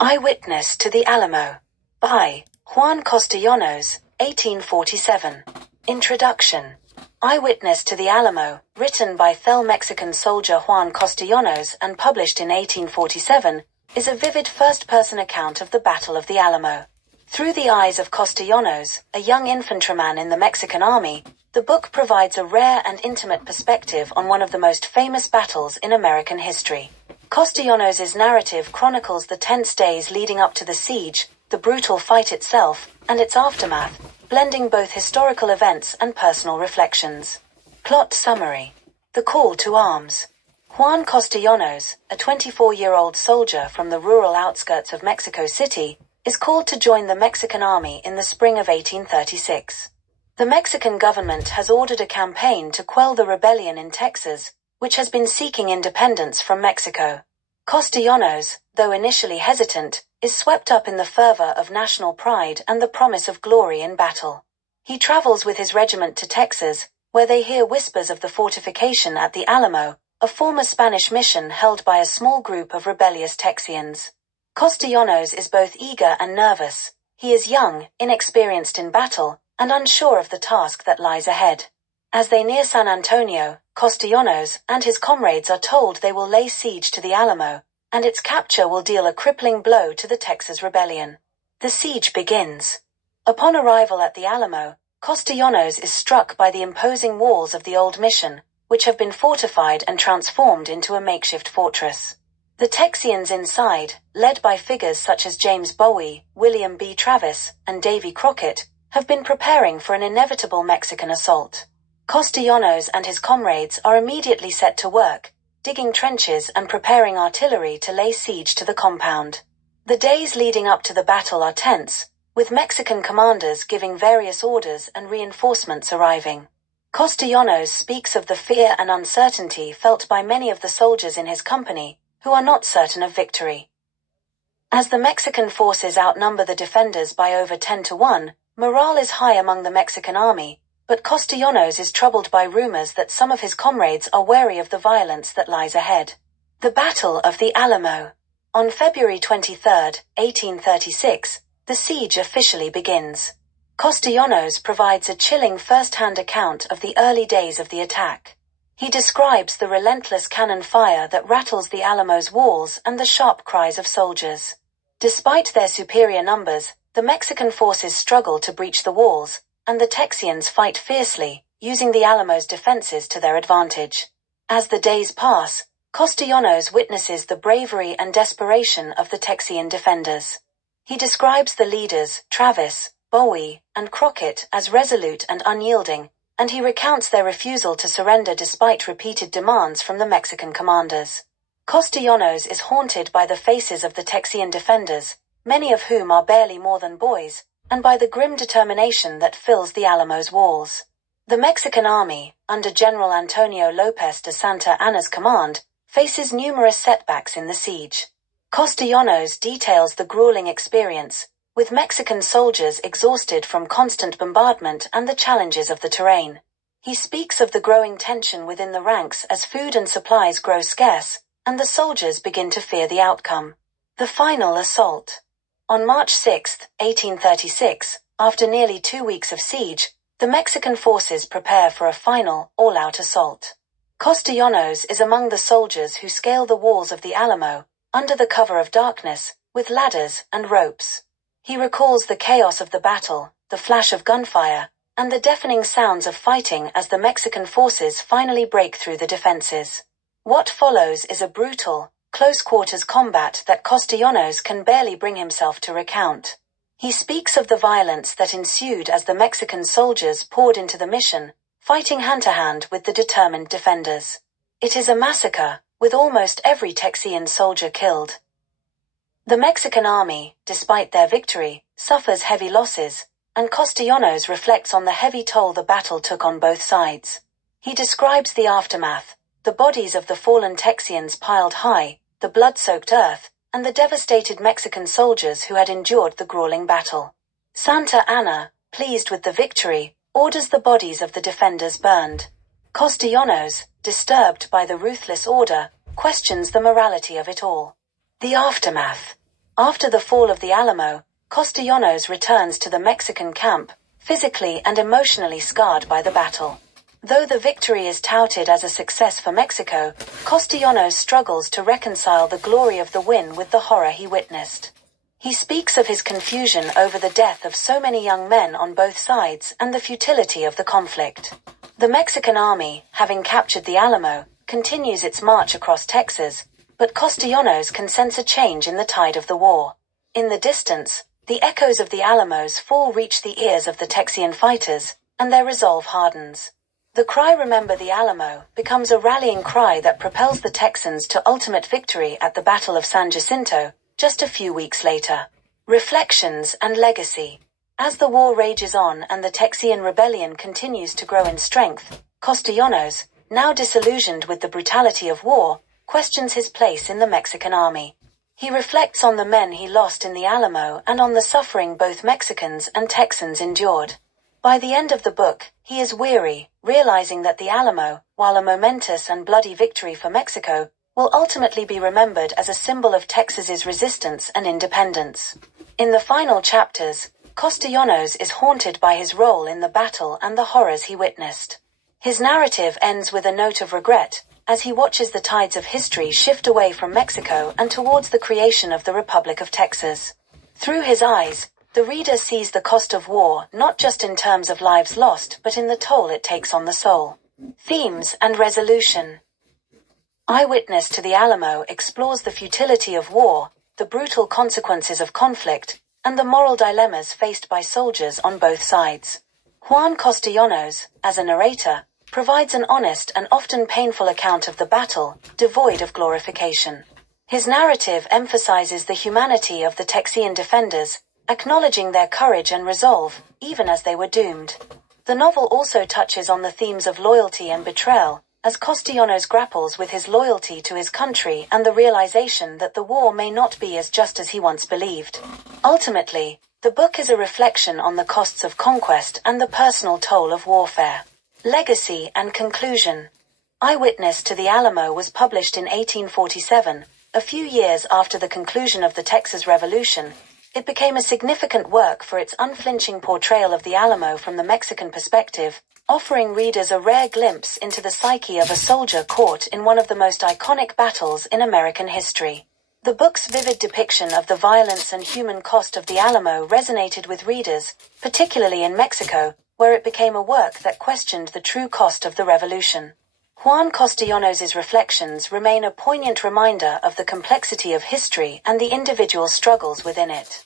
Eyewitness to the Alamo. By Juan Castellanos, 1847. Introduction. Eyewitness to the Alamo, written by Mexican soldier Juan Castellanos and published in 1847, is a vivid first-person account of the Battle of the Alamo. Through the eyes of Castellanos, a young infantryman in the Mexican army, the book provides a rare and intimate perspective on one of the most famous battles in American history. Castellanos' narrative chronicles the tense days leading up to the siege, the brutal fight itself, and its aftermath, blending both historical events and personal reflections. Plot summary. The call to arms. Juan Castellanos, a 24-year-old soldier from the rural outskirts of Mexico City, is called to join the Mexican army in the spring of 1836. The Mexican government has ordered a campaign to quell the rebellion in Texas, which has been seeking independence from Mexico. Castellanos, though initially hesitant, is swept up in the fervor of national pride and the promise of glory in battle. He travels with his regiment to Texas, where they hear whispers of the fortification at the Alamo, a former Spanish mission held by a small group of rebellious Texians. Castellanos is both eager and nervous. He is young, inexperienced in battle, and unsure of the task that lies ahead. As they near San Antonio, Castellanos and his comrades are told they will lay siege to the Alamo, and its capture will deal a crippling blow to the Texas rebellion. The siege begins. Upon arrival at the Alamo, Castellanos is struck by the imposing walls of the old mission, which have been fortified and transformed into a makeshift fortress. The Texians inside, led by figures such as James Bowie, William B. Travis, and Davy Crockett, have been preparing for an inevitable Mexican assault. Castellanos and his comrades are immediately set to work, digging trenches and preparing artillery to lay siege to the compound. The days leading up to the battle are tense, with Mexican commanders giving various orders and reinforcements arriving. Castellanos speaks of the fear and uncertainty felt by many of the soldiers in his company, who are not certain of victory. As the Mexican forces outnumber the defenders by over 10-1, morale is high among the Mexican army, but Castellanos is troubled by rumors that some of his comrades are wary of the violence that lies ahead. The Battle of the Alamo. On February 23, 1836, the siege officially begins. Castellanos provides a chilling first-hand account of the early days of the attack. He describes the relentless cannon fire that rattles the Alamo's walls and the sharp cries of soldiers. Despite their superior numbers, the Mexican forces struggle to breach the walls, and the Texians fight fiercely, using the Alamo's defenses to their advantage. As the days pass, Castellanos witnesses the bravery and desperation of the Texian defenders. He describes the leaders, Travis, Bowie, and Crockett, as resolute and unyielding, and he recounts their refusal to surrender despite repeated demands from the Mexican commanders. Castellanos is haunted by the faces of the Texian defenders, many of whom are barely more than boys, and by the grim determination that fills the Alamo's walls. The Mexican army, under General Antonio Lopez de Santa Anna's command, faces numerous setbacks in the siege. Castellanos details the grueling experience, with Mexican soldiers exhausted from constant bombardment and the challenges of the terrain. He speaks of the growing tension within the ranks as food and supplies grow scarce, and the soldiers begin to fear the outcome. The final assault. On March 6, 1836, after nearly 2 weeks of siege, the Mexican forces prepare for a final, all-out assault. Castellanos is among the soldiers who scale the walls of the Alamo, under the cover of darkness, with ladders and ropes. He recalls the chaos of the battle, the flash of gunfire, and the deafening sounds of fighting as the Mexican forces finally break through the defenses. What follows is a brutal, close-quarters combat that Castellanos can barely bring himself to recount. He speaks of the violence that ensued as the Mexican soldiers poured into the mission, fighting hand-to-hand with the determined defenders. It is a massacre, with almost every Texian soldier killed. The Mexican army, despite their victory, suffers heavy losses, and Castellanos reflects on the heavy toll the battle took on both sides. He describes the aftermath, the bodies of the fallen Texians piled high, the blood-soaked earth, and the devastated Mexican soldiers who had endured the grueling battle. Santa Anna, pleased with the victory, orders the bodies of the defenders burned. Castellanos, disturbed by the ruthless order, questions the morality of it all. The aftermath. After the fall of the Alamo, Castellanos returns to the Mexican camp, physically and emotionally scarred by the battle. Though the victory is touted as a success for Mexico, Castellanos struggles to reconcile the glory of the win with the horror he witnessed. He speaks of his confusion over the death of so many young men on both sides and the futility of the conflict. The Mexican army, having captured the Alamo, continues its march across Texas, but Castellanos can sense a change in the tide of the war. In the distance, the echoes of the Alamo's fall reach the ears of the Texian fighters, and their resolve hardens. The cry "Remember the Alamo" becomes a rallying cry that propels the Texans to ultimate victory at the Battle of San Jacinto, just a few weeks later. Reflections and legacy. As the war rages on and the Texian rebellion continues to grow in strength, Castellanos, now disillusioned with the brutality of war, questions his place in the Mexican army. He reflects on the men he lost in the Alamo and on the suffering both Mexicans and Texans endured. By the end of the book, he is weary, realizing that the Alamo, while a momentous and bloody victory for Mexico, will ultimately be remembered as a symbol of Texas's resistance and independence. In the final chapters, Castellanos is haunted by his role in the battle and the horrors he witnessed. His narrative ends with a note of regret, as he watches the tides of history shift away from Mexico and towards the creation of the Republic of Texas. Through his eyes, the reader sees the cost of war not just in terms of lives lost but in the toll it takes on the soul. Themes and resolution. Eyewitness to the Alamo explores the futility of war, the brutal consequences of conflict, and the moral dilemmas faced by soldiers on both sides. Juan Castellanos, as a narrator, provides an honest and often painful account of the battle, devoid of glorification. His narrative emphasizes the humanity of the Texian defenders, acknowledging their courage and resolve, even as they were doomed. The novel also touches on the themes of loyalty and betrayal, as Castellanos grapples with his loyalty to his country and the realization that the war may not be as just as he once believed. Ultimately, the book is a reflection on the costs of conquest and the personal toll of warfare. Legacy and conclusion. Eyewitness to the Alamo was published in 1847, a few years after the conclusion of the Texas Revolution. It became a significant work for its unflinching portrayal of the Alamo from the Mexican perspective, offering readers a rare glimpse into the psyche of a soldier caught in one of the most iconic battles in American history. The book's vivid depiction of the violence and human cost of the Alamo resonated with readers, particularly in Mexico, where it became a work that questioned the true cost of the revolution. Juan Castellanos' reflections remain a poignant reminder of the complexity of history and the individual struggles within it.